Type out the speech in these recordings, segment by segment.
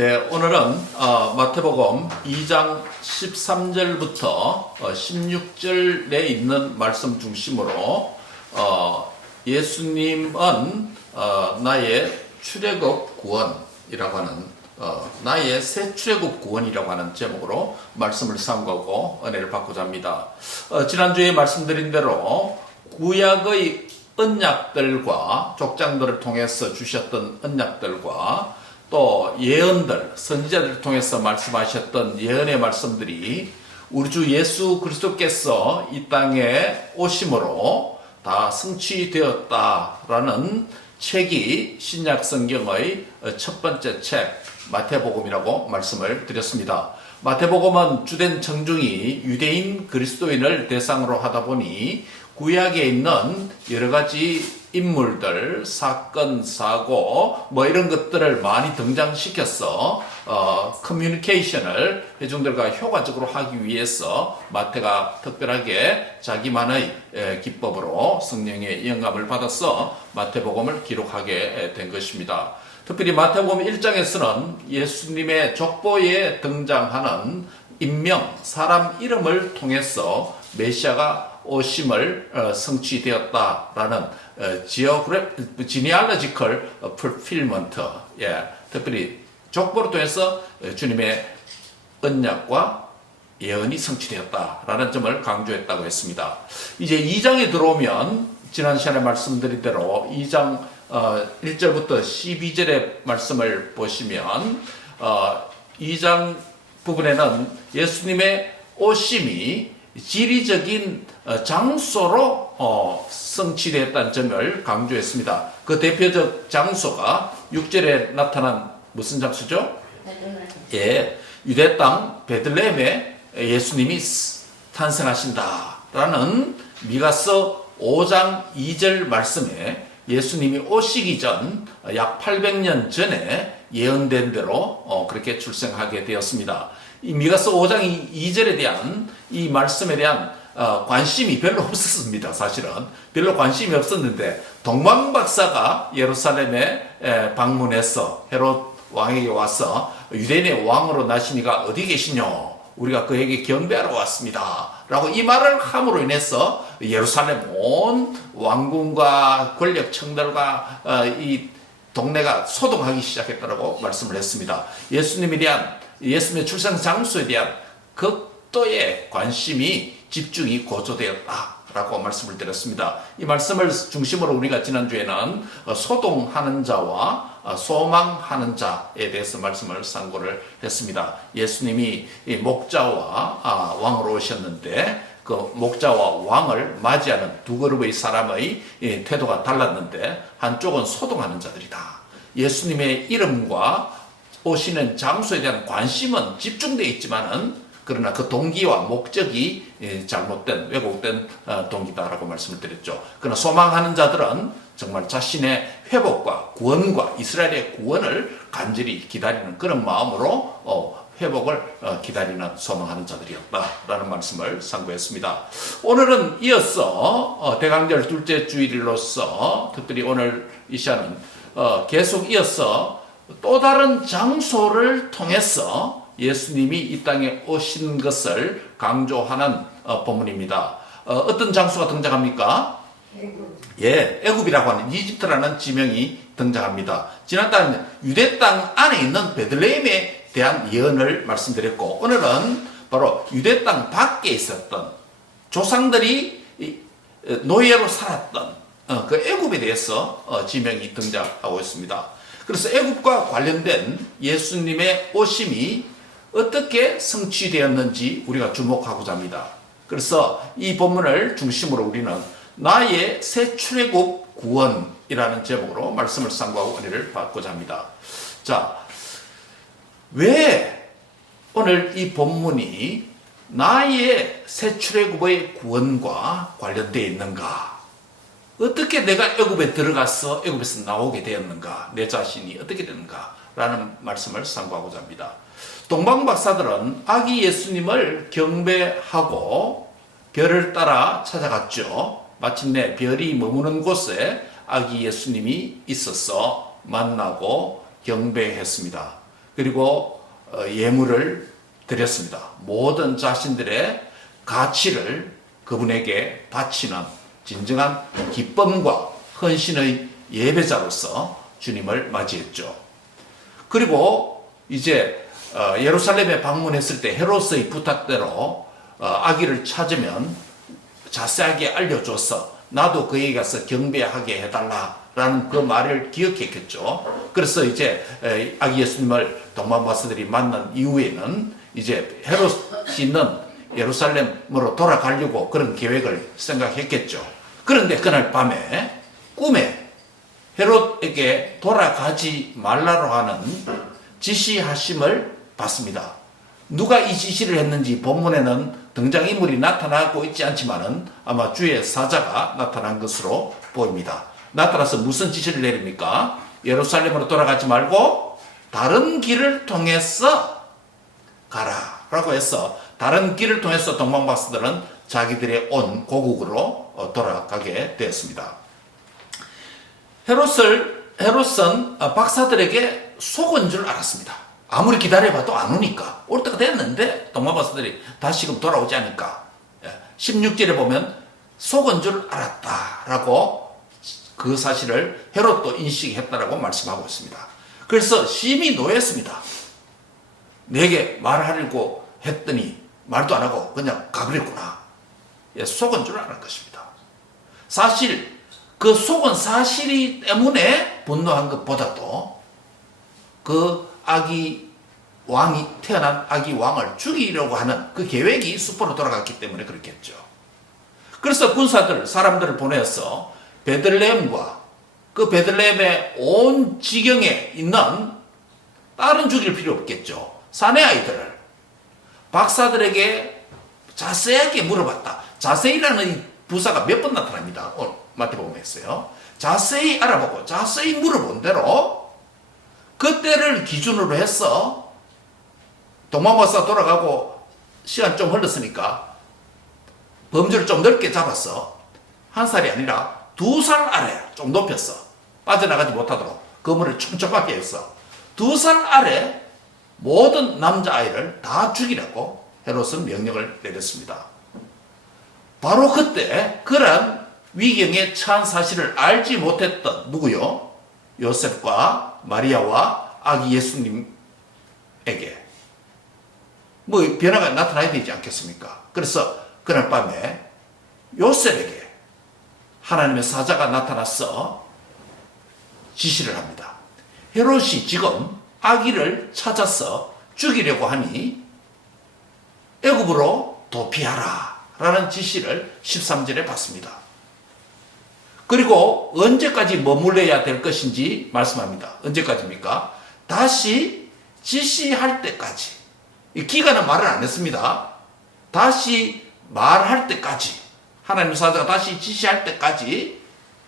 네, 오늘은 마태복음 2장 13절부터 16절에 있는 말씀 중심으로 예수님은 나의 출애굽 구원이라고 하는 나의 새 출애굽 구원이라고 하는 제목으로 말씀을 sam고하고 은혜를 받고자 합니다. 지난주에 말씀드린 대로 구약의 언약들과 족장들을 통해서 주셨던 언약들과 또 예언들, 선지자들을 통해서 말씀하셨던 예언의 말씀들이 우리 주 예수 그리스도께서 이 땅에 오심으로 다 성취되었다라는 책이 신약 성경의 첫 번째 책 마태복음이라고 말씀을 드렸습니다. 마태복음은 주된 청중이 유대인 그리스도인을 대상으로 하다 보니 구약에 있는 여러 가지 인물들, 사건, 사고 뭐 이런 것들을 많이 등장시켜서 커뮤니케이션을 회중들과 효과적으로 하기 위해서 마태가 특별하게 자기만의 기법으로 성령의 영감을 받아서 마태복음을 기록하게 된 것입니다. 특별히 마태복음 1장에서는 예수님의 족보에 등장하는 인명, 사람 이름을 통해서 메시아가 오심을 성취되었다라는 genealogical fulfillment, 특별히 족보를 통해서 주님의 언약과 예언이 성취되었다라는 점을 강조했다고 했습니다. 이제 2장에 들어오면 지난 시간에 말씀드린 대로 2장 1절부터 12절의 말씀을 보시면 2장 부분에는 예수님의 오심이 지리적인 장소로 성취되었다는 점을 강조했습니다. 그 대표적 장소가 6절에 나타난 무슨 장소죠? 유대 땅 베들레헴에 예수님이 탄생하신다라는 미가서 5장 2절 말씀에 예수님이 오시기 전 약 800년 전에 예언된 대로 그렇게 출생하게 되었습니다. 이 미가서 5장 2절에 대한 이 말씀에 대한 관심이 별로 없었습니다. 사실은 별로 관심이 없었는데 동방 박사가 예루살렘에 방문해서 헤롯 왕에게 와서 유대인의 왕으로 나시니가 어디 계시뇨? 우리가 그에게 경배하러 왔습니다. 라고 이 말을 함으로 인해서 예루살렘 온 왕궁과 권력층들과 이 동네가 소동하기 시작했다고 말씀을 했습니다. 예수님의 출생 장소에 대한 극도의 관심이 집중이 고조되었다라고 말씀을 드렸습니다. 이 말씀을 중심으로 우리가 지난주에는 소동하는 자와 소망하는 자에 대해서 말씀을 상고를 했습니다. 예수님이 목자와 왕으로 오셨는데 그 목자와 왕을 맞이하는 두 그룹의 사람의 태도가 달랐는데 한쪽은 소동하는 자들이다. 예수님의 이름과 오시는 장소에 대한 관심은 집중되어 있지만은 그러나 그 동기와 목적이 잘못된 왜곡된 동기다라고 말씀을 드렸죠. 그러나 소망하는 자들은 정말 자신의 회복과 구원과 이스라엘의 구원을 간절히 기다리는 그런 마음으로 회복을 기다리는 소망하는 자들이었다라는 말씀을 상고했습니다. 오늘은 이어서 대강절 둘째 주일로서 특별히 오늘 이 시간은 계속 이어서 또 다른 장소를 통해서 예수님이 이 땅에 오신 것을 강조하는 본문입니다. 어떤 장소가 등장합니까? 애굽이라고 하는 이집트라는 지명이 등장합니다. 지난달 유대 땅 안에 있는 베들레헴에 대한 예언을 말씀드렸고 오늘은 바로 유대 땅 밖에 있었던 조상들이 노예로 살았던 그 애굽에 대해서 지명이 등장하고 있습니다. 그래서 애굽과 관련된 예수님의 오심이 어떻게 성취되었는지 우리가 주목하고자 합니다. 그래서 이 본문을 중심으로 우리는 나의 새 출애굽 구원이라는 제목으로 말씀을 상고하고 은혜를 받고자 합니다. 자, 왜 오늘 이 본문이 나의 새 출애굽의 구원과 관련되어 있는가? 어떻게 내가 애굽에 들어가서 애굽에서 나오게 되었는가? 내 자신이 어떻게 되는가? 라는 말씀을 상고하고자 합니다. 동방 박사들은 아기 예수님을 경배하고 별을 따라 찾아갔죠. 마침내 별이 머무는 곳에 아기 예수님이 있어서 만나고 경배했습니다. 그리고 예물을 드렸습니다. 모든 자신들의 가치를 그분에게 바치는 진정한 기쁨과 헌신의 예배자로서 주님을 맞이했죠. 그리고 이제 예루살렘에 방문했을 때 헤롯의 부탁대로 아기를 찾으면 자세하게 알려줘서 나도 그에게 가서 경배하게 해달라라는 그 말을 기억했겠죠. 그래서 이제 아기 예수님을 동방박사들이 만난 이후에는 이제 헤롯이 있는 예루살렘으로 돌아가려고 그런 계획을 생각했겠죠. 그런데 그날 밤에 꿈에 헤롯에게 돌아가지 말라고 하는 지시하심을 받습니다. 누가 이 지시를 했는지 본문에는 등장인물이 나타나고 있지 않지만은 아마 주의 사자가 나타난 것으로 보입니다. 나타나서 무슨 지시를 내립니까? 예루살렘으로 돌아가지 말고 다른 길을 통해서 가라 라고 해서 다른 길을 통해서 동방박사들은 자기들의 온 고국으로 돌아가게 되었습니다. 헤롯은 박사들에게 속은 줄 알았습니다. 아무리 기다려봐도 안 오니까 올 때가 됐는데 동방박사들이 다시금 돌아오지 않을까. 16절에 보면 속은 줄 알았다라고 그 사실을 헤롯도 인식했다라고 말씀하고 있습니다. 그래서 심히 노했습니다. 내게 말하려고 했더니 말도 안 하고 그냥 가버렸구나. 속은 줄 아는 것입니다. 사실 그 속은 사실이 때문에 분노한 것보다도 그 아기 왕이 태어난 아기 왕을 죽이려고 하는 그 계획이 수포로 돌아갔기 때문에 그렇겠죠. 그래서 군사들 사람들을 보내서 베들레헴과 그 베들레헴의 온 지경에 있는 딸은 죽일 필요 없겠죠. 사내 아이들을 박사들에게 자세하게 물어봤다. 자세히라는 이 부사가 몇 번 나타납니다. 마태복음에 있어요. 자세히 알아보고 자세히 물어본 대로 그때를 기준으로 해서 동방박사 돌아가고 시간 좀 흘렀으니까 범주를 좀 넓게 잡아서 1살이 아니라 2살 아래 좀 높였어. 빠져나가지 못하도록 그물을 촘촘하게 해서 2살 아래 모든 남자아이를 다 죽이라고 헤롯은 명령을 내렸습니다. 바로 그때 그런 위경에 처한 사실을 알지 못했던 누구요? 요셉과 마리아와 아기 예수님에게 뭐 변화가 나타나야 되지 않겠습니까? 그래서 그날 밤에 요셉에게 하나님의 사자가 나타나서 지시를 합니다. 헤롯이 지금 아기를 찾아서 죽이려고 하니 애굽으로 도피하라 라는 지시를 13절에 받습니다. 그리고 언제까지 머물러야 될 것인지 말씀합니다. 언제까지입니까? 다시 지시할 때까지. 이 기간은 말을 안 했습니다. 다시 말할 때까지. 하나님 사자가 다시 지시할 때까지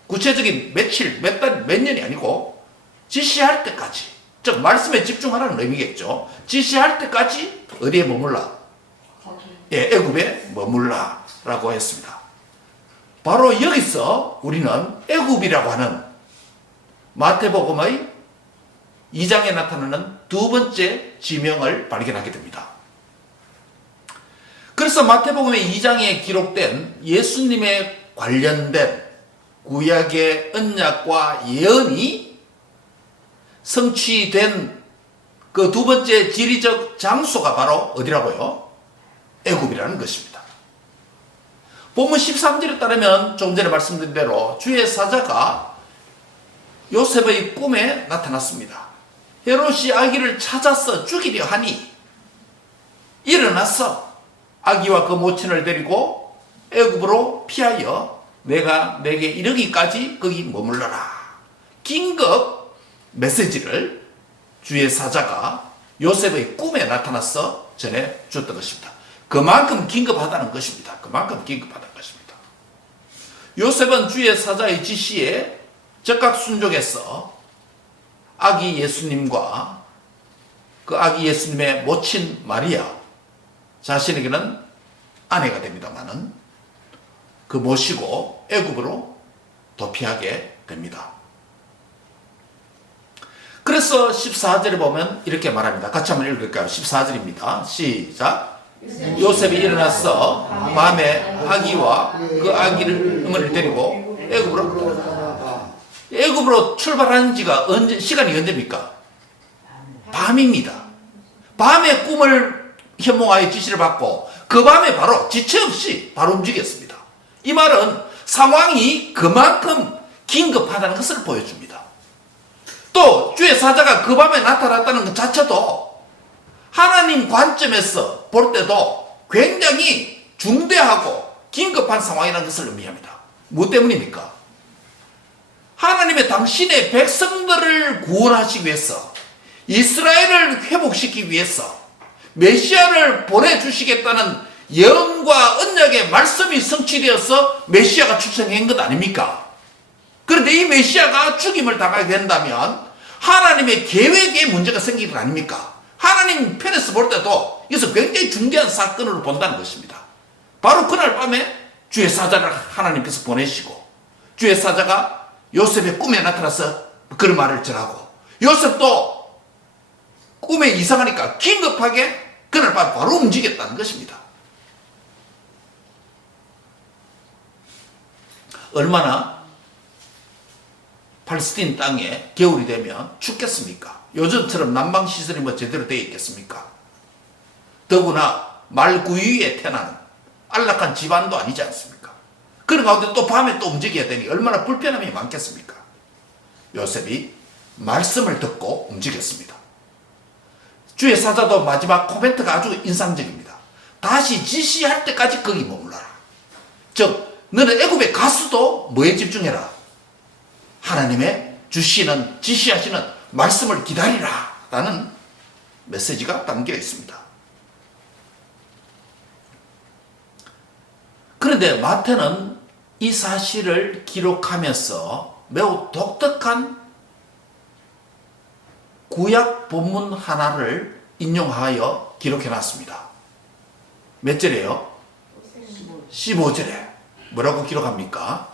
구체적인 며칠, 몇 달, 몇 년이 아니고 지시할 때까지. 즉 말씀에 집중하라는 의미겠죠. 지시할 때까지 어디에 머물라? 예, 애굽에 머물라라고 했습니다. 바로 여기서 우리는 애굽이라고 하는 마태복음의 2장에 나타나는 두 번째 지명을 발견하게 됩니다. 그래서 마태복음의 2장에 기록된 예수님의 관련된 구약의 언약과 예언이 성취된 그 두 번째 지리적 장소가 바로 어디라고요? 애굽이라는 것입니다. 본문 13절에 따르면 조금 전에 말씀드린 대로 주의 사자가 요셉의 꿈에 나타났습니다. 헤롯이 아기를 찾아서 죽이려 하니 일어나서 아기와 그 모친을 데리고 애굽으로 피하여 내가 내게 이르기까지 거기 머물러라. 긴급 메시지를 주의 사자가 요셉의 꿈에 나타나서 전해 줬던 것입니다. 그만큼 긴급하다는 것입니다. 그만큼 긴급하다는 것입니다. 요셉은 주의 사자의 지시에 적극 순종해서 아기 예수님과 그 아기 예수님의 모친 마리아, 자신에게는 아내가 됩니다마는 그 모시고 애굽으로 도피하게 됩니다. 그래서 그래서 14절에 보면 이렇게 말합니다. 같이 한번 읽을까요? 14절입니다. 시작. 요셉이 일어나서 밤에 아기와 그 아기를 데리고 애굽으로 출발한 지가 시간이 언제입니까? 밤입니다. 밤에 꿈을 현몽하여 지시를 받고 그 밤에 바로 지체 없이 바로 움직였습니다. 이 말은 상황이 그만큼 긴급하다는 것을 보여줍니다. 또 주의 사자가 그 밤에 나타났다는 것 자체도 하나님 관점에서 볼 때도 굉장히 중대하고 긴급한 상황이라는 것을 의미합니다. 무엇 때문입니까? 하나님의 당신의 백성들을 구원하시기 위해서, 이스라엘을 회복시키기 위해서 메시아를 보내주시겠다는 예언과 언약의 말씀이 성취되어서 메시아가 출생한 것 아닙니까? 그런데 이 메시아가 죽임을 당하게 된다면 하나님의 계획에 문제가 생기는 것 아닙니까? 하나님 편에서 볼 때도 이것은 굉장히 중대한 사건으로 본다는 것입니다. 바로 그날 밤에 주의 사자를 하나님께서 보내시고, 주의 사자가 요셉의 꿈에 나타나서 그런 말을 전하고, 요셉도 꿈에 이상하니까 긴급하게 그날 밤 바로 움직였다는 것입니다. 얼마나 팔레스틴 땅에 겨울이 되면 춥겠습니까? 요즘처럼 난방시설이 뭐 제대로 되어 있겠습니까? 더구나 말구유에 태어나는 안락한 집안도 아니지 않습니까? 그런 가운데 또 밤에 또 움직여야 되니 얼마나 불편함이 많겠습니까? 요셉이 말씀을 듣고 움직였습니다. 주의 사자도 마지막 코멘트가 아주 인상적입니다. 다시 지시할 때까지 거기 머물러라. 즉, 너는 애굽에 가서도 뭐에 집중해라? 하나님의 주시는, 지시하시는 말씀을 기다리라 라는 메시지가 담겨 있습니다. 그런데 마태는 이 사실을 기록하면서 매우 독특한 구약 본문 하나를 인용하여 기록해 놨습니다. 몇 절이에요? 15절에 뭐라고 기록합니까?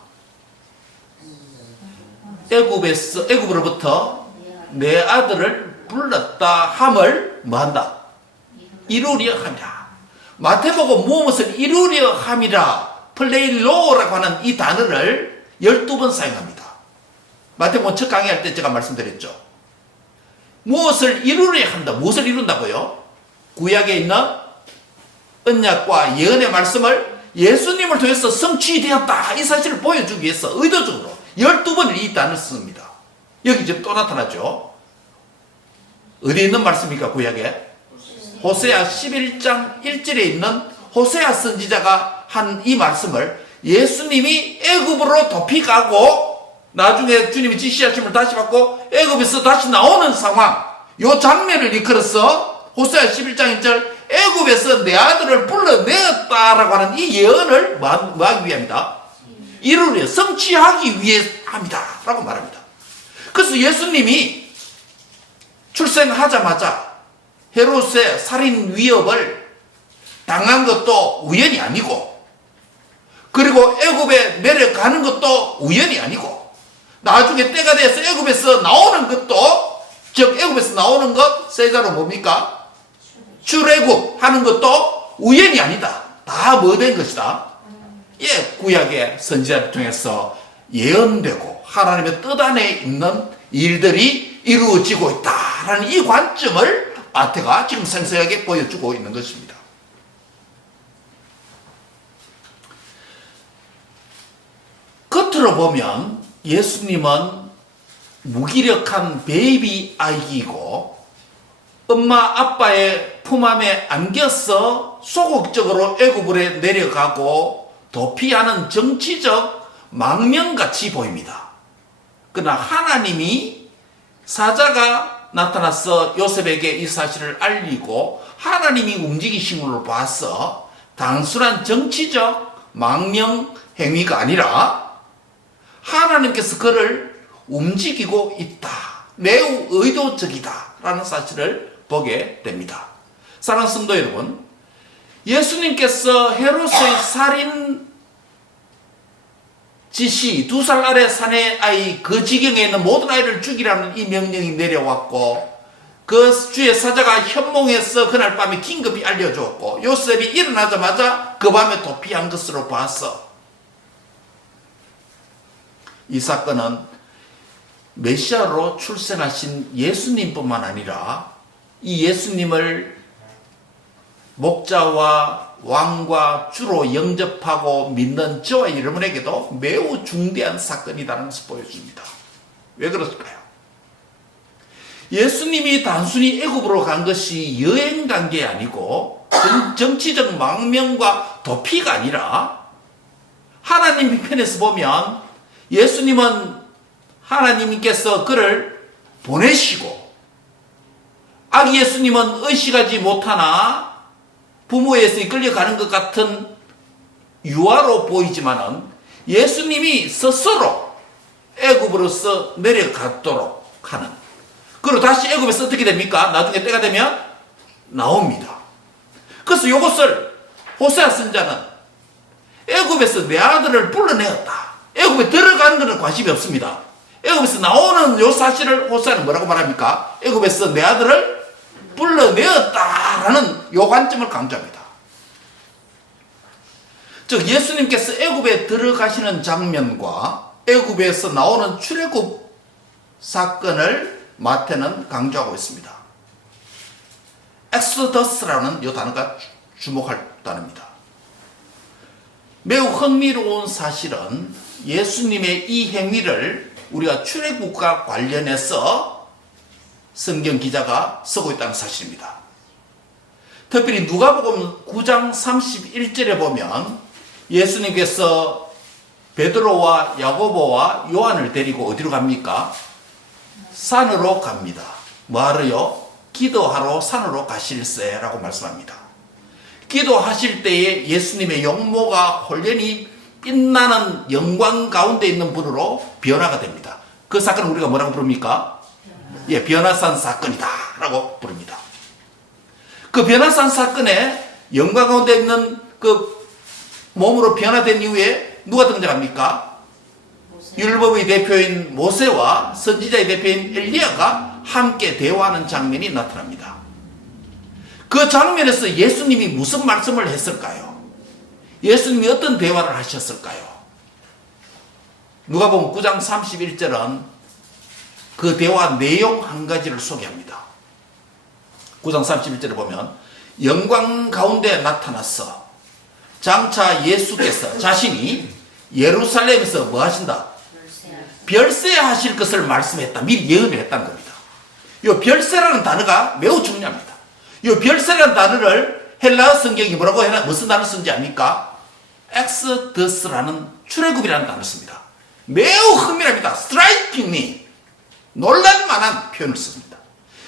애굽으로부터 내 아들을 불렀다 함을 뭐한다? 이루려 함이라. 마태복음 무엇을 이루려 함이라, 플레일로라고 하는 이 단어를 12번 사용합니다. 마태복음 첫 강의할 때 제가 말씀드렸죠. 무엇을 이루려 한다. 무엇을 이룬다고요? 구약에 있는 언약과 예언의 말씀을 예수님을 통해서 성취되었다. 이 사실을 보여주기 위해서 의도적으로 12번을 이 단어를 씁니다. 여기 지금 또 나타나죠. 어디에 있는 말씀입니까? 구약에? 호세아 11장 1절에 있는 호세아 선지자가 한 이 말씀을 예수님이 애굽으로 도피 가고 나중에 주님이 지시하심을 다시 받고 애굽에서 다시 나오는 상황, 이 장면을 이끌어서 호세아 11장 1절 애굽에서 내 아들을 불러내었다라고 하는 이 예언을 뭐 하기 위함이다? 이루려, 성취하기 위해 합니다 라고 말합니다. 그래서 예수님이 출생하자마자 헤롯의 살인 위협을 당한 것도 우연이 아니고, 그리고 애굽에 내려가는 것도 우연이 아니고, 나중에 때가 돼서 애굽에서 나오는 것도, 즉 애굽에서 나오는 것 세자로 뭡니까? 출애굽 하는 것도 우연이 아니다. 다 뭐 된 것이다? 예, 구약의 선지자를 통해서 예언되고 하나님의 뜻 안에 있는 일들이 이루어지고 있다라는 이 관점을 마태가 지금 생생하게 보여주고 있는 것입니다. 겉으로 보면 예수님은 무기력한 베이비 아기이고 엄마 아빠의 품안에 안겨서 소극적으로 애굽으로 내려가고 도피하는 정치적 망명같이 보입니다. 그러나 하나님이 사자가 나타나서 요셉에게 이 사실을 알리고 하나님이 움직이신 걸로 봐서 단순한 정치적 망명 행위가 아니라 하나님께서 그를 움직이고 있다. 매우 의도적이다. 라는 사실을 보게 됩니다. 사랑하는 성도 여러분, 예수님께서 헤롯의 살인 지시 2살 아래 사내 아이 그 지경에 있는 모든 아이를 죽이라는 이 명령이 내려왔고 그 주의 사자가 현몽에서 그날 밤에 긴급히 알려주었고 요셉이 일어나자마자 그 밤에 도피한 것으로 봤어. 이 사건은 메시아로 출생하신 예수님뿐만 아니라 이 예수님을 목자와 왕과 주로 영접하고 믿는 저와 여러분에게도 매우 중대한 사건이라는 것을 보여줍니다. 왜 그럴까요? 예수님이 단순히 애굽으로 간 것이 여행 간 게 아니고 정치적 망명과 도피가 아니라 하나님 편에서 보면 예수님은 하나님께서 그를 보내시고 아기 예수님은 의식하지 못하나 부모에서 끌려가는 것 같은 유아로 보이지만은 예수님이 스스로 애굽으로서 내려가도록 하는, 그리고 다시 애굽에서 어떻게 됩니까? 나중에 때가 되면 나옵니다. 그래서 이것을 호세아 선자는 애굽에서 내 아들을 불러내었다. 애굽에 들어가는 것은 관심이 없습니다. 애굽에서 나오는 이 사실을 호세아는 뭐라고 말합니까? 애굽에서 내 아들을 불러내었다라는 이 관점을 강조합니다. 즉 예수님께서 애굽에 들어가시는 장면과 애굽에서 나오는 출애굽 사건을 마태는 강조하고 있습니다. 엑소더스라는 이 단어가 주목할 단어입니다. 매우 흥미로운 사실은 예수님의 이 행위를 우리가 출애굽과 관련해서 성경 기자가 쓰고 있다는 사실입니다. 특별히 누가복음 9장 31절에 보면 예수님께서 베드로와 야고보와 요한을 데리고 어디로 갑니까? 산으로 갑니다. 뭐하러요? 기도하러 산으로 가실세라고 말씀합니다. 기도하실 때에 예수님의 용모가 홀연히 빛나는 영광 가운데 있는 분으로 변화가 됩니다. 그 사건을 우리가 뭐라고 부릅니까? 예, 변화산 사건이다 라고 부릅니다. 그 변화산 사건에 영광 가운데 있는 그 몸으로 변화된 이후에 누가 등장합니까? 율법의 대표인 모세와 선지자의 대표인 엘리야가 함께 대화하는 장면이 나타납니다. 그 장면에서 예수님이 무슨 말씀을 했을까요? 예수님이 어떤 대화를 하셨을까요? 누가복음 9장 31절은 그 대화 내용 한 가지를 소개합니다. 9장 31절을 보면 영광 가운데 나타났어. 장차 예수께서 자신이 예루살렘에서 뭐 하신다? 별세하실 것을 말씀했다. 미리 예언을 했다는 겁니다. 이 별세라는 단어가 매우 중요합니다. 이 별세라는 단어를 헬라어 성경이 뭐라고 해나 무슨 단어 쓴지 압니까? 엑스더스라는 출애굽이라는 단어를 씁니다. 매우 흥미롭습니다. 스트라이킹리 놀랄만한 표현을 썼습니다.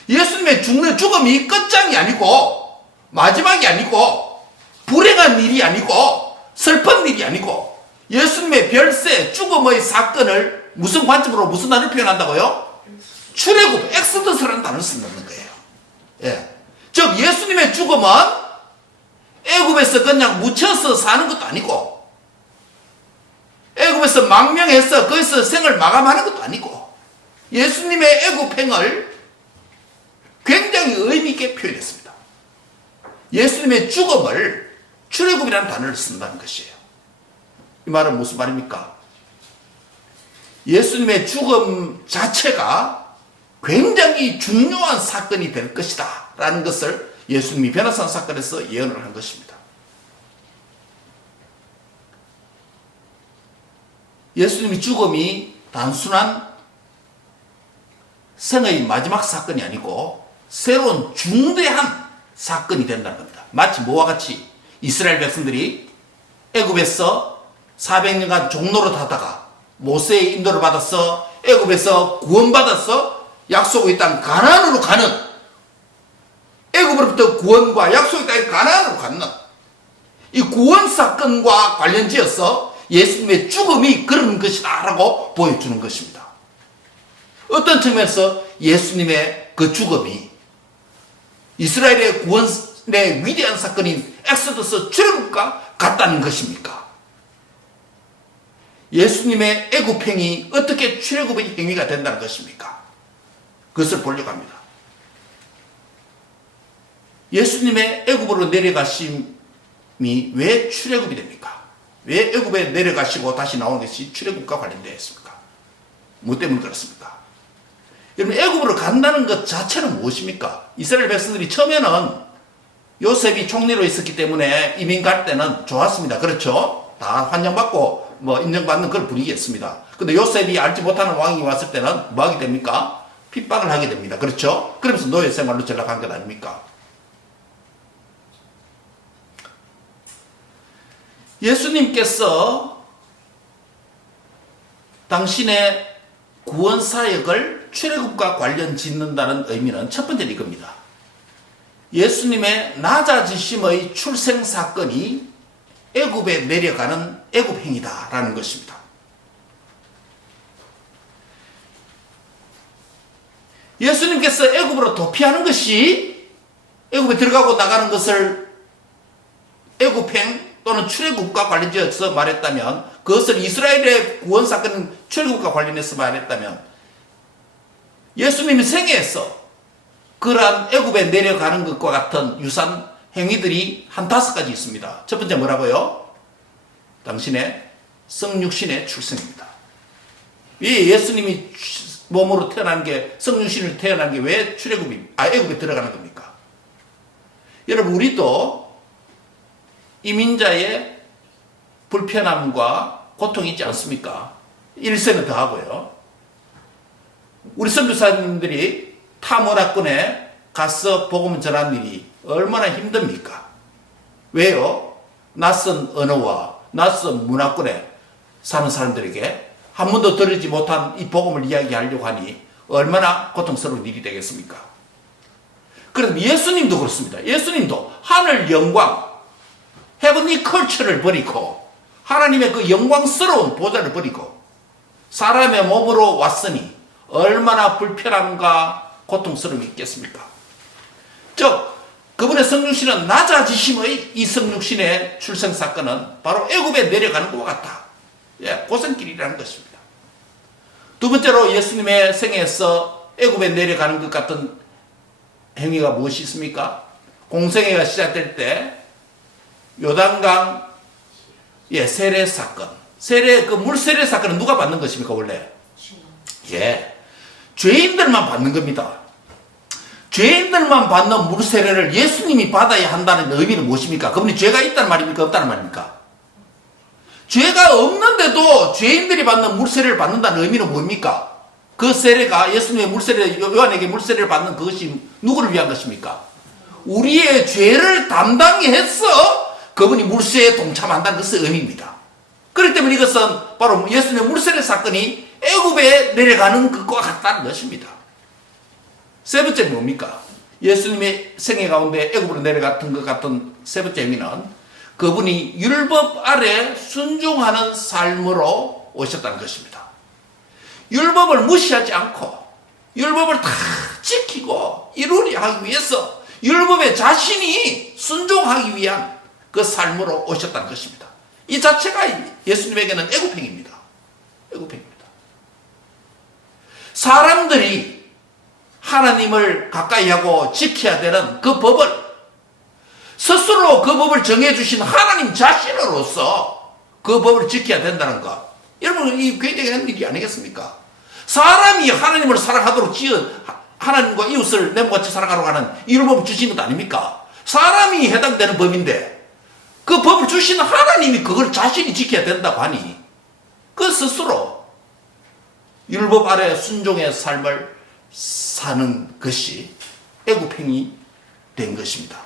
예수님의 죽음이 끝장이 아니고 마지막이 아니고 불행한 일이 아니고 슬픈 일이 아니고 예수님의 별세 죽음의 사건을 무슨 관점으로 무슨 단어를 표현한다고요? 출애굽 엑스더스라는 단어를 쓴다는 거예요. 예. 즉 예수님의 죽음은 애굽에서 그냥 묻혀서 사는 것도 아니고 애굽에서 망명해서 거기서 생을 마감하는 것도 아니고 예수님의 애굽행을 굉장히 의미 있게 표현했습니다. 예수님의 죽음을 출애굽이라는 단어를 쓴다는 것이에요. 이 말은 무슨 말입니까? 예수님의 죽음 자체가 굉장히 중요한 사건이 될 것이다 라는 것을 예수님이 변화산 사건에서 예언을 한 것입니다. 예수님의 죽음이 단순한 생의 마지막 사건이 아니고 새로운 중대한 사건이 된다는 겁니다. 마치 뭐와 같이 이스라엘 백성들이 애굽에서 400년간 종노릇 하다가 모세의 인도를 받아서 애굽에서 구원받아서 약속의 땅 가나안으로 가는, 애굽으로부터 구원과 약속의 땅 가나안으로 가는 이 구원 사건과 관련지어서 예수님의 죽음이 그런 것이다 라고 보여주는 것입니다. 어떤 측면에서 예수님의 그 죽음이 이스라엘의 구원의 위대한 사건인 엑소더스 출애굽과 같다는 것입니까? 예수님의 애굽행이 어떻게 출애굽의 행위가 된다는 것입니까? 그것을 보려고 합니다. 예수님의 애굽으로 내려가심이 왜 출애굽이 됩니까? 왜 애굽에 내려가시고 다시 나오는 것이 출애굽과 관련되어 있습니까? 뭐 때문에 그렇습니까? 여러분, 애굽으로 간다는 것 자체는 무엇입니까? 이스라엘 백성들이 처음에는 요셉이 총리로 있었기 때문에 이민 갈 때는 좋았습니다. 그렇죠? 다 환영받고 인정받는 그런 분위기였습니다. 근데 요셉이 알지 못하는 왕이 왔을 때는 뭐 하게 됩니까? 핍박을 하게 됩니다. 그렇죠? 그러면서 노예 생활로 전락한 것 아닙니까? 예수님께서 당신의 구원 사역을 출애굽과 관련 짓는다는 의미는 첫 번째는 이겁니다. 예수님의 낮아지심의 출생 사건이 애굽에 내려가는 애굽행이다라는 것입니다. 예수님께서 애굽으로 도피하는 것이 애굽에 들어가고 나가는 것을 애굽행 또는 출애굽과 관련지어서 말했다면, 그것을 이스라엘의 구원 사건은 출애굽과 관련해서 말했다면, 예수님의 생애에서 그러한 애굽에 내려가는 것과 같은 유사한 행위들이 한 5가지 있습니다. 첫 번째 뭐라고요? 당신의 성육신의 출생입니다. 왜 예수님이 몸으로 태어난 게, 성육신을 태어난 게 왜 애굽에 들어가는 겁니까? 여러분, 우리도 이민자의 불편함과 고통이 있지 않습니까? 일세는 더 하고요. 우리 선교사님들이 타 문화권에 가서 복음을 전하는 일이 얼마나 힘듭니까? 왜요? 낯선 언어와 낯선 문화권에 사는 사람들에게 한 번도 들으지 못한 이 복음을 이야기하려고 하니 얼마나 고통스러운 일이 되겠습니까? 그래서 예수님도 그렇습니다. 예수님도 하늘 영광, 헤븐리 컬처를 버리고 하나님의 그 영광스러운 보좌를 버리고 사람의 몸으로 왔으니 얼마나 불편함과 고통스러움이 있겠습니까? 즉, 그분의 성육신은 낮아지심의 이 성육신의 출생 사건은 바로 애굽에 내려가는 것과 같다. 고생길이라는 것입니다. 두 번째로 예수님의 생애에서 애굽에 내려가는 것 같은 행위가 무엇이 있습니까? 공생애가 시작될 때 요단강 세례 사건, 그 물세례 사건은 누가 받는 것입니까, 원래? 죄인들만 받는 겁니다. 죄인들만 받는 물세례를 예수님이 받아야 한다는 의미는 무엇입니까? 그분이 죄가 있다는 말입니까, 없다는 말입니까? 죄가 없는데도 죄인들이 받는 물세례를 받는다는 의미는 뭡니까? 그 세례가 예수님의 물세례, 요한에게 물세례를 받는 그것이 누구를 위한 것입니까? 우리의 죄를 담당해서 그분이 물세에 동참한다는 것의 의미입니다. 그렇기 때문에 이것은 바로 예수님의 물세례 사건이 애굽에 내려가는 것과 같다는 것입니다. 세 번째는 뭡니까? 예수님의 생애 가운데 애굽으로 내려갔던 것 같은 세 번째 의미는 그분이 율법 아래 순종하는 삶으로 오셨다는 것입니다. 율법을 무시하지 않고 율법을 다 지키고 이루려 하기 위해서 율법에 자신이 순종하기 위한 그 삶으로 오셨다는 것입니다. 이 자체가 예수님에게는 애굽행입니다. 애굽행입니다. 사람들이 하나님을 가까이 하고 지켜야 되는 그 법을 스스로 그 법을 정해주신 하나님 자신으로서 그 법을 지켜야 된다는 것. 여러분, 이 굉장한 일이 아니겠습니까? 사람이 하나님을 사랑하도록 하나님과 이웃을 내 몸같이 사랑하라고 하는 이 율법을 주신 것 아닙니까? 사람이 해당되는 법인데 그 법을 주신 하나님이 그걸 자신이 지켜야 된다고 하니 그 스스로 율법 아래 순종의 삶을 사는 것이 애굽행이 된 것입니다.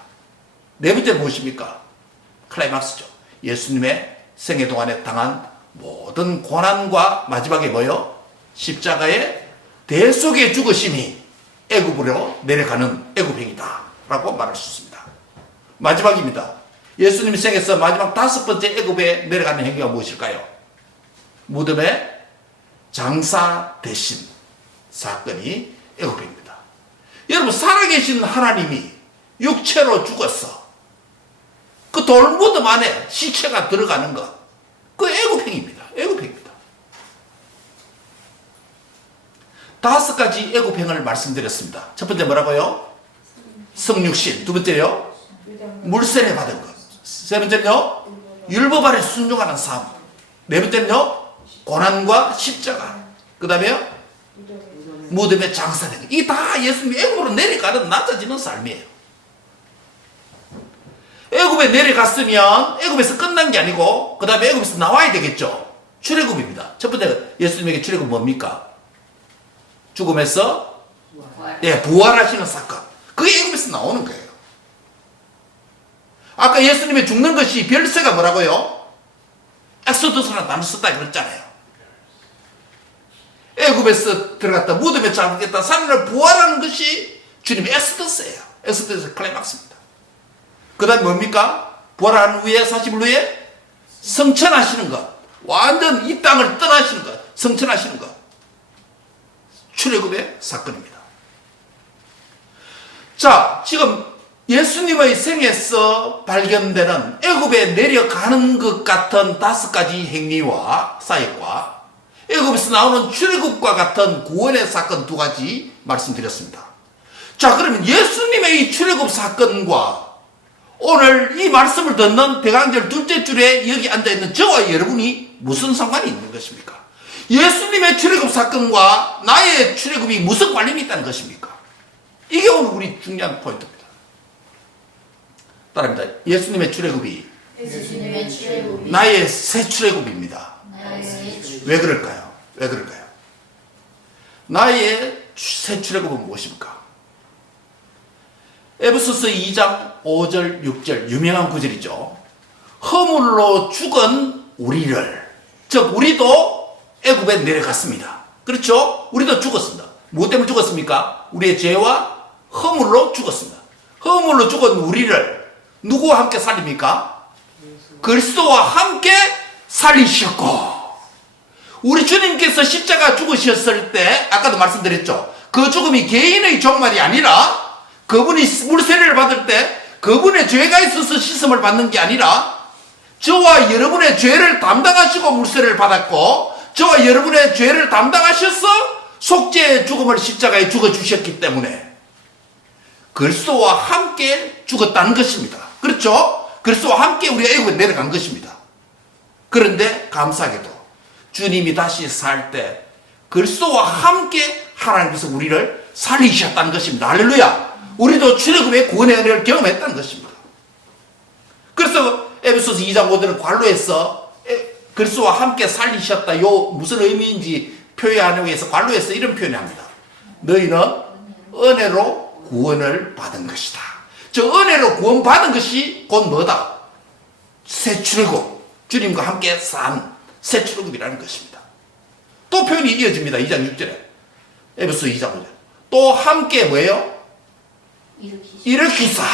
네 번째 무엇입니까? 클라이막스죠. 예수님의 생애 동안에 당한 모든 고난과 마지막에 뭐요? 십자가의 대속의 죽으심이 애굽으로 내려가는 애굽행이다 라고 말할 수 있습니다. 마지막입니다. 예수님 생에서 마지막 5번째 애굽에 내려가는 행위가 무엇일까요? 무덤에 장사 대신 사건이 애굽행입니다. 여러분, 살아계신 하나님이 육체로 죽었어. 그 돌무덤 안에 시체가 들어가는 것, 그 애굽행입니다. 애굽행입니다. 5가지 애굽행을 말씀드렸습니다. 첫 번째 뭐라고요? 성육신. 두 번째요? 물세례 받은 것. 세 번째는요? 율법 아래 순종하는 삶. 네 번째는요? 고난과 십자가. 그 다음에요? 무덤에 장사되는 것. 이게 다 예수님이 애굽으로 내려가는 낮아지는 삶이에요. 애굽에 내려갔으면 애굽에서 끝난 게 아니고 그 다음에 애굽에서 나와야 되겠죠. 출애굽입니다. 첫 번째 예수님에게 출애굽 뭡니까? 죽음에서 부활하시는 사건. 그게 애굽에서 나오는 거예요. 아까 예수님이 죽는 것이 별세가 뭐라고요? 엑소더스라는 단어 썼다 그랬잖아요. 애굽에서 들어갔다 무덤에 잡겠다 산을 부활하는 것이 주님의 엑소더스예요. 엑소더스 클라이막스입니다. 그 다음에 뭡니까? 부활한 후에 40일 후에 성천하시는 것. 완전 이 땅을 떠나시는 것. 성천하시는 것. 출애굽의 사건입니다. 자, 지금 예수님의 생에서 발견되는 애굽에 내려가는 것 같은 5가지 행위와 사역과 애굽에서 나오는 출애굽과 같은 구원의 사건 2가지 말씀드렸습니다. 자, 그러면 예수님의 이 출애굽 사건과 오늘 이 말씀을 듣는 대강절 둘째 줄에 여기 앉아있는 저와 여러분이 무슨 상관이 있는 것입니까? 예수님의 출애굽 사건과 나의 출애굽이 무슨 관련이 있다는 것입니까? 이게 오늘 우리 중요한 포인트입니다. 따라합니다. 예수님의 출애굽이 나의 새 출애굽입니다. 왜 그럴까요? 왜 그럴까요? 나의 새 출애굽은 무엇입니까? 에베소서 2장 5절 6절 유명한 구절이죠. 허물로 죽은 우리를, 즉 우리도 애굽에 내려갔습니다. 그렇죠? 우리도 죽었습니다. 무엇 때문에 죽었습니까? 우리의 죄와 허물로 죽었습니다. 허물로 죽은 우리를 누구와 함께 살립니까? 그리스도와 함께 살리셨고, 우리 주님께서 십자가 죽으셨을 때 아까도 말씀드렸죠. 그 죽음이 개인의 종말이 아니라 그분이 물세례를 받을 때 그분의 죄가 있어서 씻음을 받는 게 아니라 저와 여러분의 죄를 담당하시고 물세례를 받았고 저와 여러분의 죄를 담당하셔서 속죄의 죽음을 십자가에 죽어주셨기 때문에 그리스도와 함께 죽었다는 것입니다. 그렇죠? 그리스도와 함께 우리가 애굽에 내려간 것입니다. 그런데 감사하게도 주님이 다시 살 때 그리스도와 함께 하나님께서 우리를 살리셨다는 것입니다. 할렐루야! 우리도 출애굽의 구원의 은혜를 경험했다는 것입니다. 그래서 에베소서 2장 5절은 관로에서 그리스도와 함께 살리셨다. 요 무슨 의미인지 표현하기 위해서 관로에서 이런 표현을 합니다. 너희는 은혜로 구원을 받은 것이다. 저 은혜로 구원받은 것이 곧 뭐다? 새 출애굽. 주님과 함께 산 새 출애굽이라는 것입니다. 또 표현이 이어집니다. 2장 6절에. 에베소서 2장 5절. 또 함께 뭐예요? 일으키사.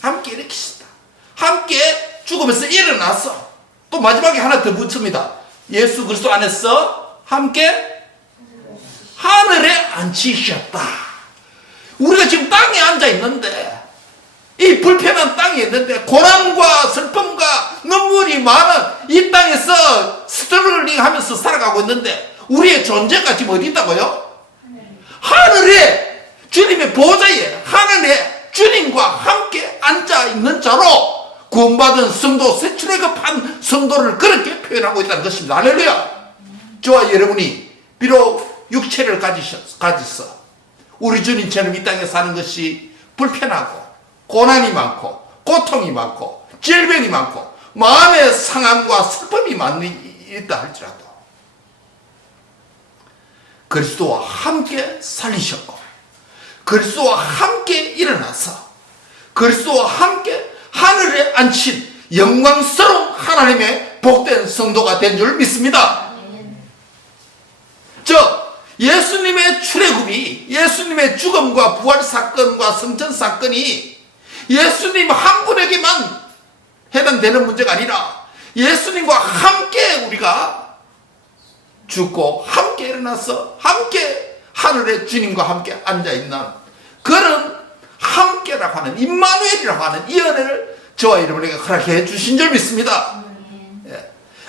함께 일으키시다. 함께 죽음에서 일어나서 또 마지막에 하나 더 붙입니다. 예수 그리스도 안에서 함께 하늘에 앉히셨다. 우리가 지금 땅에 앉아 있는데 이 불편한 땅에 있는데 고난과 슬픔과 눈물이 많은 이 땅에서 스트러글링 하면서 살아가고 있는데 우리의 존재가 지금 어디 있다고요? 하늘에 주님의 보좌에 하늘에 주님과 함께 앉아있는 자로 구원받은 성도, 새 출애굽한 성도를 그렇게 표현하고 있다는 것입니다. 할렐루야! 저와 여러분이 비록 육체를 가지서 우리 주님처럼 이 땅에 사는 것이 불편하고 고난이 많고 고통이 많고 질병이 많고 마음의 상함과 슬픔이 있다 할지라도 그리스도와 함께 살리셨고 그리스도와 함께 일어나서 그리스도와 함께 하늘에 앉힌 영광스러운 하나님의 복된 성도가 된 줄 믿습니다. 예수님의 출애굽이 예수님의 죽음과 부활 사건과 성천 사건이 예수님 한 분에게만 해당되는 문제가 아니라 예수님과 함께 우리가 죽고 함께 일어나서 함께 하늘의 주님과 함께 앉아있는 그런 함께라고 하는 임마누엘이라고 하는 이 은혜를 저와 여러분에게 허락해 주신 줄 믿습니다.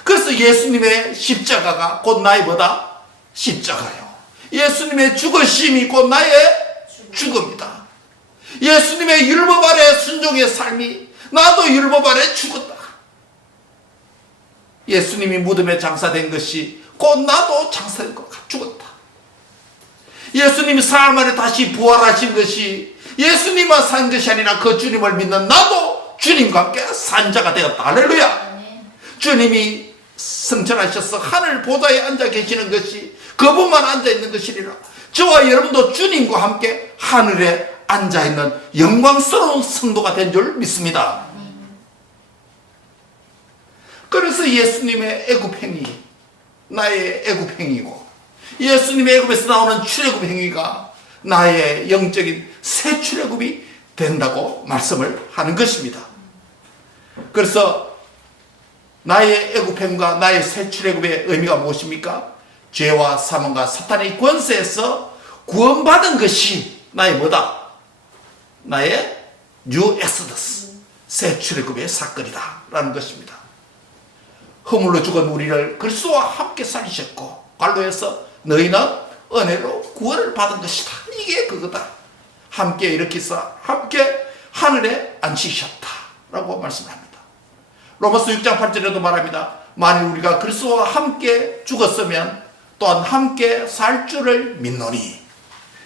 그래서 예수님의 십자가가 곧 나의 뭐다? 십자가요. 예수님의 죽으심이 곧 나의 죽음이다. 예수님의 율법 아래 순종의 삶이 나도 율법 아래 죽었다. 예수님이 무덤에 장사된 것이 곧 나도 장사된 것 죽었다. 예수님이 사흘 만에 다시 부활하신 것이 예수님만 산 것이 아니라 그 주님을 믿는 나도 주님과 함께 산 자가 되었다. 할렐루야. 주님이 승천하셔서 하늘 보좌에 앉아 계시는 것이 그분만 앉아 있는 것이니라. 저와 여러분도 주님과 함께 하늘에 앉아 있는 영광스러운 성도가 된 줄 믿습니다. 그래서 예수님의 애굽행위, 나의 애굽행위고 예수님의 애굽에서 나오는 출애굽행위가 나의 영적인 새 출애굽이 된다고 말씀을 하는 것입니다. 그래서 나의 애굽행위가 나의 새 출애굽의 의미가 무엇입니까? 죄와 사망과 사탄의 권세에서 구원받은 것이 나의 뭐다? 나의 뉴 엑소더스, 새 출애굽의 사건이다 라는 것입니다. 허물로 죽은 우리를 그리스도와 함께 살리셨고 갈로에서 너희는 은혜로 구원을 받은 것이다. 이게 그거다. 함께 일으키사 함께 하늘에 앉히셨다 라고 말씀합니다. 로마서 6장 8절에도 말합니다. 만일 우리가 그리스도와 함께 죽었으면 또한 함께 살 줄을 믿노니.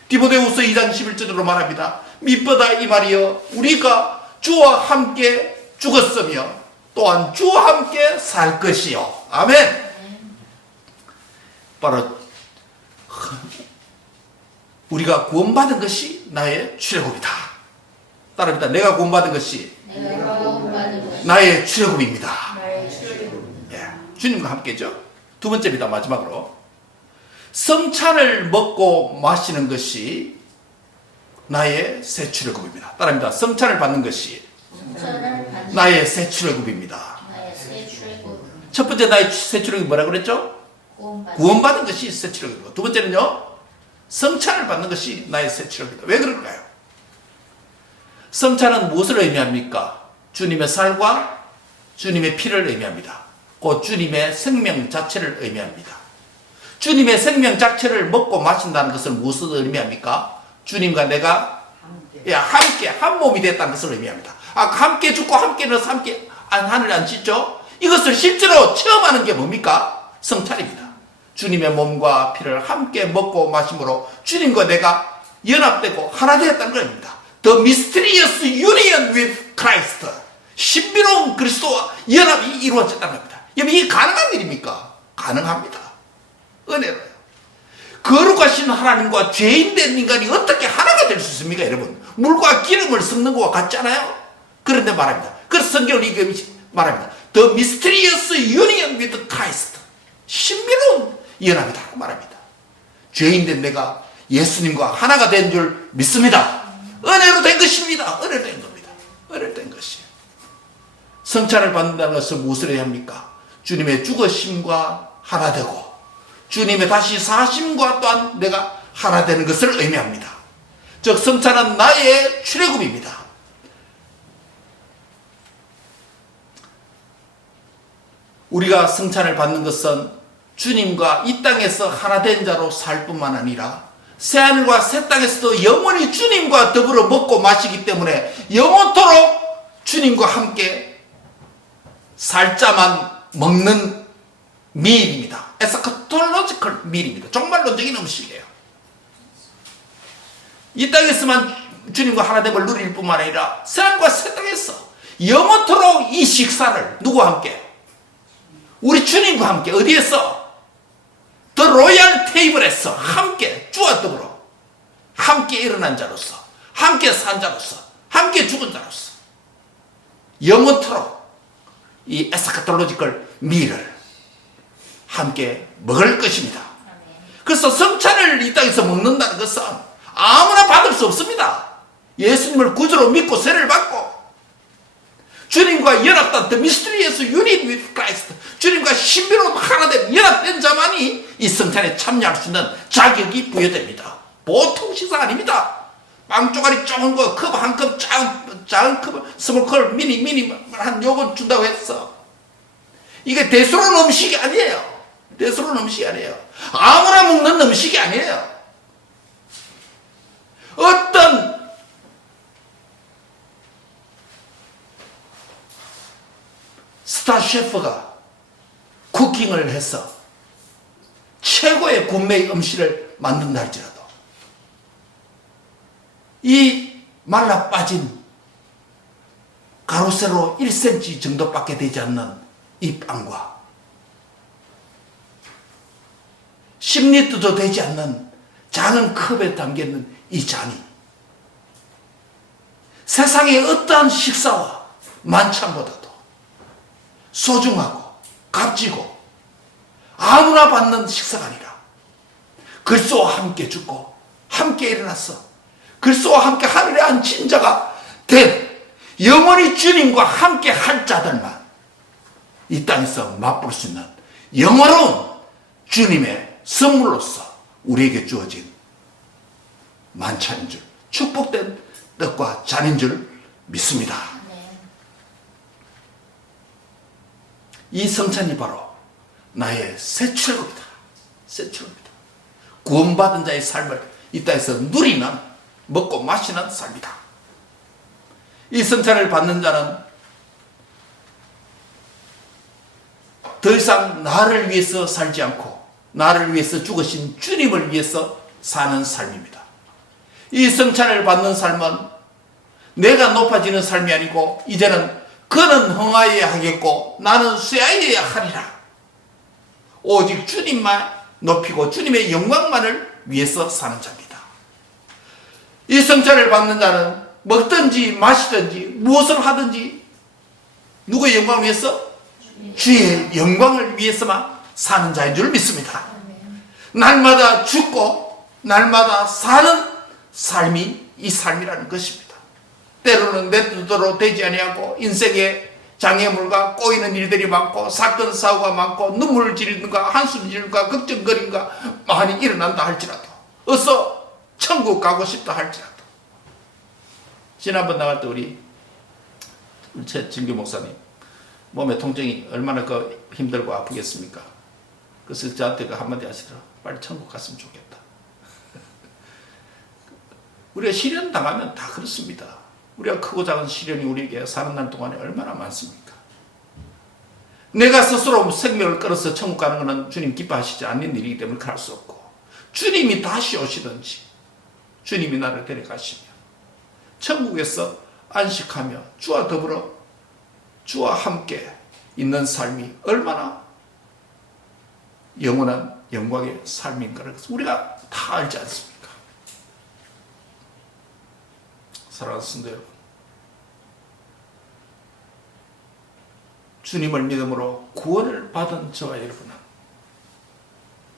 디모데후서 2장 11절로 말합니다. mit보다 이 말이여 우리가 주와 함께 죽었으며 또한 주와 함께 살 것이요. 아멘. 바로 우리가 구원받은 것이 나의 출애굽이다. 따라합니다. 내가 구원받은 것이 나의 출애굽입니다. 예, 주님과 함께죠. 두 번째입니다. 마지막으로 성찬을 먹고 마시는 것이 나의 새 출애굽입니다. 따라합니다. 성찬을 받는 것이 나의 새 출애굽입니다. 첫 번째 나의 새 출애굽이 뭐라고 그랬죠? 구원받은 것이 새 출애굽이고, 두 번째는요 성찬을 받는 것이 나의 새 출애굽입니다. 왜 그럴까요? 성찬은 무엇을 의미합니까? 주님의 살과 주님의 피를 의미합니다. 곧 주님의 생명 자체를 의미합니다. 주님의 생명 자체를 먹고 마신다는 것은 무엇을 의미합니까? 주님과 내가 함께 한 몸이 됐다는 것을 의미합니다. 함께 죽고 함께 넣어서 함께 하늘에 앉히죠. 이것을 실제로 체험하는 게 뭡니까? 성찬입니다. 주님의 몸과 피를 함께 먹고 마심으로 주님과 내가 연합되고 하나 되었다는 겁니다. The mysterious union with Christ. 신비로운 그리스도와 연합이 이루어졌다는 겁니다. 여러분, 이게 가능한 일입니까? 가능합니다. 은혜로요. 거룩하신 하나님과 죄인된 인간이 어떻게 하나가 될 수 있습니까, 여러분? 물과 기름을 섞는 것과 같지 않아요? 그런데 말합니다. 그래서 성경은 이게 말합니다. The mysterious union with Christ. 신비로운 연합이다 말합니다. 죄인된 내가 예수님과 하나가 된 줄 믿습니다. 은혜로 된 것입니다. 은혜로 된 겁니다. 은혜로 된 것이에요. 성찬을 받는다는 것은 무엇을 해야 합니까? 주님의 죽으심과 하나 되고 주님의 다시 사심과 또한 내가 하나 되는 것을 의미합니다. 즉 성찬은 나의 출애굽입니다. 우리가 성찬을 받는 것은 주님과 이 땅에서 하나 된 자로 살 뿐만 아니라 새하늘과 새 땅에서도 영원히 주님과 더불어 먹고 마시기 때문에 영원토록 주님과 함께 살 자만 먹는 미일입니다. 에스카톨로지컬 미일입니다. 종말론적인 음식이에요. 이 땅에서만 주님과 하나됨을 누릴 뿐만 아니라 새하늘과 새 땅에서 영원토록 이 식사를 누구와 함께? 우리 주님과 함께 어디에서? 더 로얄 테이블에서 함께 주와 더불어 함께 일어난 자로서 함께 산 자로서 함께 죽은 자로서 영원토록 이 에스카톨로지컬 미를 함께 먹을 것입니다. 그래서 성찬을 이 땅에서 먹는다는 것은 아무나 받을 수 없습니다. 예수님을 구주로 믿고 세례를 받고 주님과 연합된 The Mysterious Union with Christ, 주님과 신비로운 하나됨 연합된 자만이 이 성찬에 참여할 수 있는 자격이 부여됩니다. 보통 식사 아닙니다. 빵 쪼가리 작은 거 컵 한 컵 작은 컵 스몰 컵 미니 한 요거 준다고 했어. 이게 대수로운 음식이 아니에요. 대수로운 음식이 아니에요. 아무나 먹는 음식이 아니에요. 셰프가 쿠킹을 해서 최고의 굿메이 음식을 만든다 할지라도 이 말라 빠진 가로 세로 1cm 정도밖에 되지 않는 이 빵과 10리터도 되지 않는 작은 컵에 담겨있는 이 잔이 세상의 어떠한 식사와 만찬보다도 소중하고 값지고 아무나 받는 식사가 아니라 그리스도와 함께 죽고 함께 일어났어 그리스도와 함께 하늘에 앉힌 자가 된 영원히 주님과 함께 할 자들만 이 땅에서 맛볼 수 있는 영원한 주님의 선물로서 우리에게 주어진 만찬인 줄, 축복된 떡과 잔인 줄 믿습니다. 이 성찬이 바로 나의 새 출구입니다. 새 출구입니다. 구원받은 자의 삶을 이 땅에서 누리는, 먹고 마시는 삶이다. 이 성찬을 받는 자는 더 이상 나를 위해서 살지 않고 나를 위해서 죽으신 주님을 위해서 사는 삶입니다. 이 성찬을 받는 삶은 내가 높아지는 삶이 아니고 이제는 그는 흥하여야 하겠고 나는 쇠하여야 하리라. 오직 주님만 높이고 주님의 영광만을 위해서 사는 자입니다. 이 성찬을 받는 자는 먹든지 마시든지 무엇을 하든지 누구의 영광을 위해서? 주의 영광을 위해서만 사는 자인 줄 믿습니다. 날마다 죽고 날마다 사는 삶이 이 삶이라는 것입니다. 때로는 내 뜻대로 되지 아니하고 인생에 장애물과 꼬이는 일들이 많고 사건 사고가 많고 눈물을 지르는가 한숨 지르는가 걱정거리는가 많이 일어난다 할지라도 어서 천국 가고 싶다 할지라도 지난번 나갈 때 우리 제 진규 목사님 몸의 통증이 얼마나 힘들고 아프겠습니까? 그래서 저한테 한마디 하시더라. 빨리 천국 갔으면 좋겠다. 우리가 시련 당하면 다 그렇습니다. 우리가 크고 작은 시련이 우리에게 사는 날 동안에 얼마나 많습니까? 내가 스스로 생명을 끌어서 천국 가는 것은 주님 기뻐하시지 않는 일이기 때문에 그럴 수 없고 주님이 다시 오시든지 주님이 나를 데려가시며 천국에서 안식하며 주와 더불어 주와 함께 있는 삶이 얼마나 영원한 영광의 삶인가를 우리가 다 알지 않습니까? 사랑하는 성도 여러분, 주님을 믿음으로 구원을 받은 저와 여러분은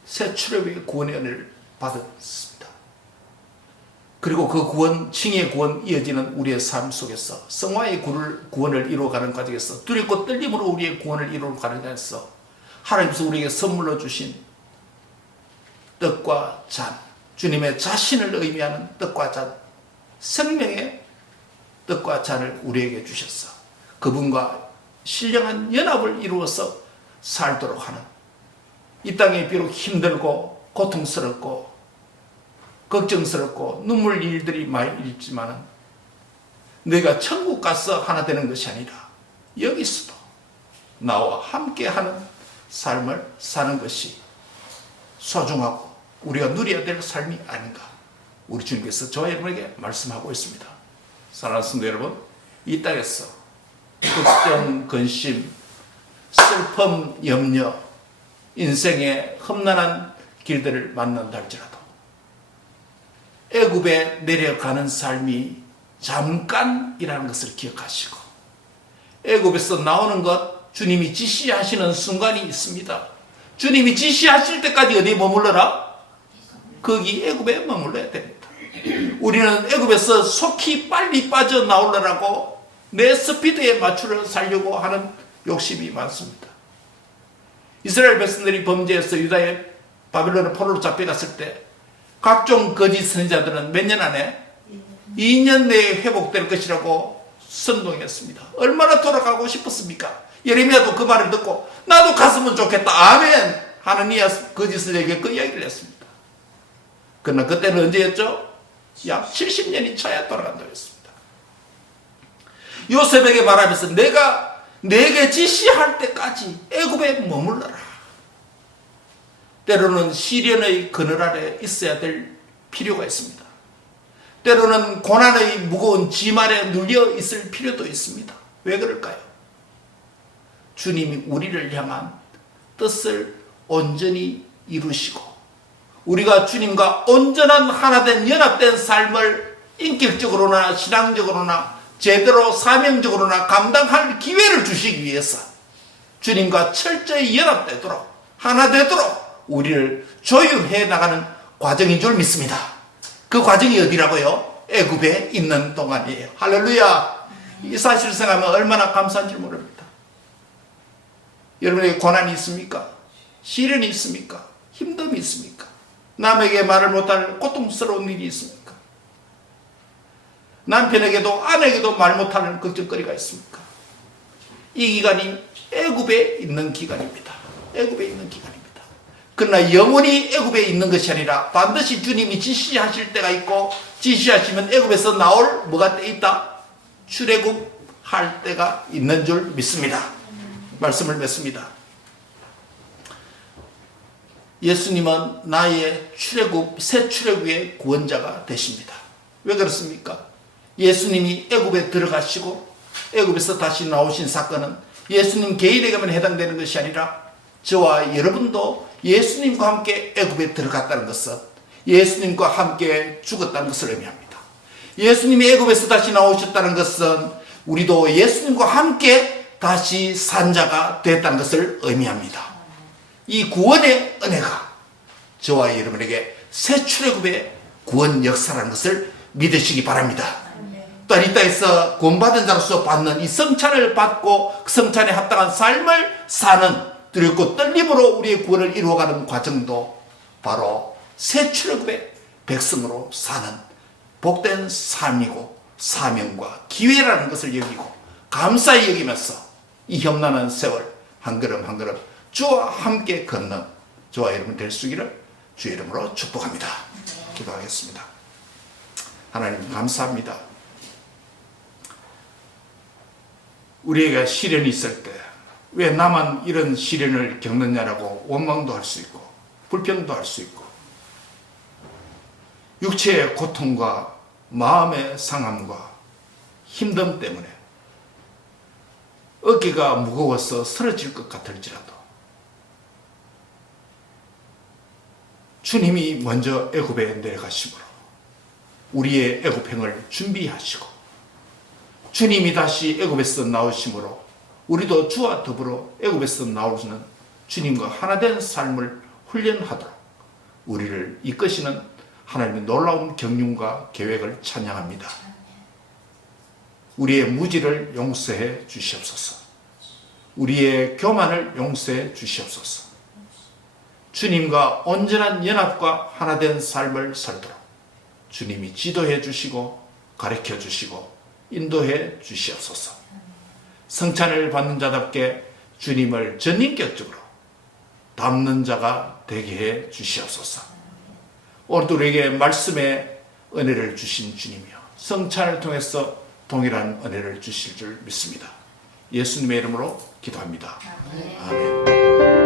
새 출애굽의 구원의 은혜를 받았습니다. 그리고 그 구원, 칭의 구원 이어지는 우리의 삶 속에서 성화의 구원을 이루어가는 과정에서 두렵고 떨림으로 우리의 구원을 이루어가는 과정에서 하나님께서 우리에게 선물로 주신 떡과 잔, 주님의 자신을 의미하는 떡과 잔, 생명의 떡과 잔을 우리에게 주셨어. 그분과 신령한 연합을 이루어서 살도록 하는 이 땅에 비록 힘들고 고통스럽고 걱정스럽고 눈물 일들이 많이 있지만 너희가 천국 가서 하나 되는 것이 아니라 여기서도 나와 함께하는 삶을 사는 것이 소중하고 우리가 누려야 될 삶이 아닌가 우리 주님께서 저와 여러분에게 말씀하고 있습니다. 사랑하는 성도 여러분, 이 땅에서 걱정, 근심, 슬픔, 염려, 인생의 험난한 길들을 만난다 할지라도 애굽에 내려가는 삶이 잠깐이라는 것을 기억하시고 애굽에서 나오는 것 주님이 지시하시는 순간이 있습니다. 주님이 지시하실 때까지 어디에 머물러라? 거기 애굽에 머물러야 됩니다. 우리는 애굽에서 속히 빨리 빠져나오려고 내 스피드에 맞추려 살려고 하는 욕심이 많습니다. 이스라엘 백성들이 범죄해서 유다의 바벨론의 포로로 잡혀갔을 때 각종 거짓 선지자들은 몇 년 안에 2년 내에 회복될 것이라고 선동했습니다. 얼마나 돌아가고 싶었습니까? 예레미야도 그 말을 듣고 나도 갔으면 좋겠다. 아멘. 하느니아 거짓 선지자에게 그 이야기를 했습니다. 그러나 그때는 언제였죠? 약 70년이 차야 돌아간다고 했습니다. 요셉에게 말하면서 내가 내게 지시할 때까지 애굽에 머물러라. 때로는 시련의 그늘 아래 있어야 될 필요가 있습니다. 때로는 고난의 무거운 짐 아래 눌려 있을 필요도 있습니다. 왜 그럴까요? 주님이 우리를 향한 뜻을 온전히 이루시고 우리가 주님과 온전한 하나된 연합된 삶을 인격적으로나 신앙적으로나 제대로 사명적으로나 감당할 기회를 주시기 위해서 주님과 철저히 연합되도록 하나 되도록 우리를 조율해 나가는 과정인 줄 믿습니다. 그 과정이 어디라고요? 애굽에 있는 동안이에요. 할렐루야. 이 사실을 생각하면 얼마나 감사한지 모릅니다. 여러분에게 고난이 있습니까? 시련이 있습니까? 힘듦이 있습니까? 남에게 말을 못할 고통스러운 일이 있습니까? 남편에게도 아내에게도 말 못하는 걱정거리가 있습니까? 이 기간이 애굽에 있는 기간입니다. 애굽에 있는 기간입니다. 그러나 영원히 애굽에 있는 것이 아니라 반드시 주님이 지시하실 때가 있고 지시하시면 애굽에서 나올 뭐가 때 있다? 출애굽할 때가 있는 줄 믿습니다. 말씀을 맺습니다. 예수님은 나의 출애굽, 새 출애굽의 구원자가 되십니다. 왜 그렇습니까? 예수님이 애굽에 들어가시고 애굽에서 다시 나오신 사건은 예수님 개인에게만 해당되는 것이 아니라 저와 여러분도 예수님과 함께 애굽에 들어갔다는 것은 예수님과 함께 죽었다는 것을 의미합니다. 예수님이 애굽에서 다시 나오셨다는 것은 우리도 예수님과 함께 다시 산 자가 됐다는 것을 의미합니다. 이 구원의 은혜가 저와 여러분에게 새 출애굽의 구원 역사라는 것을 믿으시기 바랍니다. 또한 이 땅에서 구원받은 자로서 받는 이 성찬을 받고 그 성찬에 합당한 삶을 사는 두렵고 떨림으로 우리의 구원을 이루어가는 과정도 바로 새 출애굽의 백성으로 사는 복된 삶이고 사명과 기회라는 것을 여기고 감사히 여기면서 이 험난한 세월 한 걸음 한 걸음 주와 함께 걷는 저와 여러분 될 수 있기를 주의 이름으로 축복합니다. 기도하겠습니다. 하나님 감사합니다. 우리에게 시련이 있을 때 왜 나만 이런 시련을 겪느냐라고 원망도 할 수 있고 불평도 할 수 있고 육체의 고통과 마음의 상함과 힘듦 때문에 어깨가 무거워서 쓰러질 것 같을지라도 주님이 먼저 애굽에 내려가시므로 우리의 애굽행을 준비하시고 주님이 다시 애굽에서 나오심으로 우리도 주와 더불어 애굽에서 나오시는 주님과 하나된 삶을 훈련하도록 우리를 이끄시는 하나님의 놀라운 경륜과 계획을 찬양합니다. 우리의 무지를 용서해 주시옵소서. 우리의 교만을 용서해 주시옵소서. 주님과 온전한 연합과 하나된 삶을 살도록 주님이 지도해 주시고 가르쳐 주시고 인도해 주시옵소서. 성찬을 받는 자답게 주님을 전인격적으로 담는 자가 되게 해 주시옵소서. 오늘도 우리에게 말씀의 은혜를 주신 주님이여 성찬을 통해서 동일한 은혜를 주실 줄 믿습니다. 예수님의 이름으로 기도합니다. 아멘.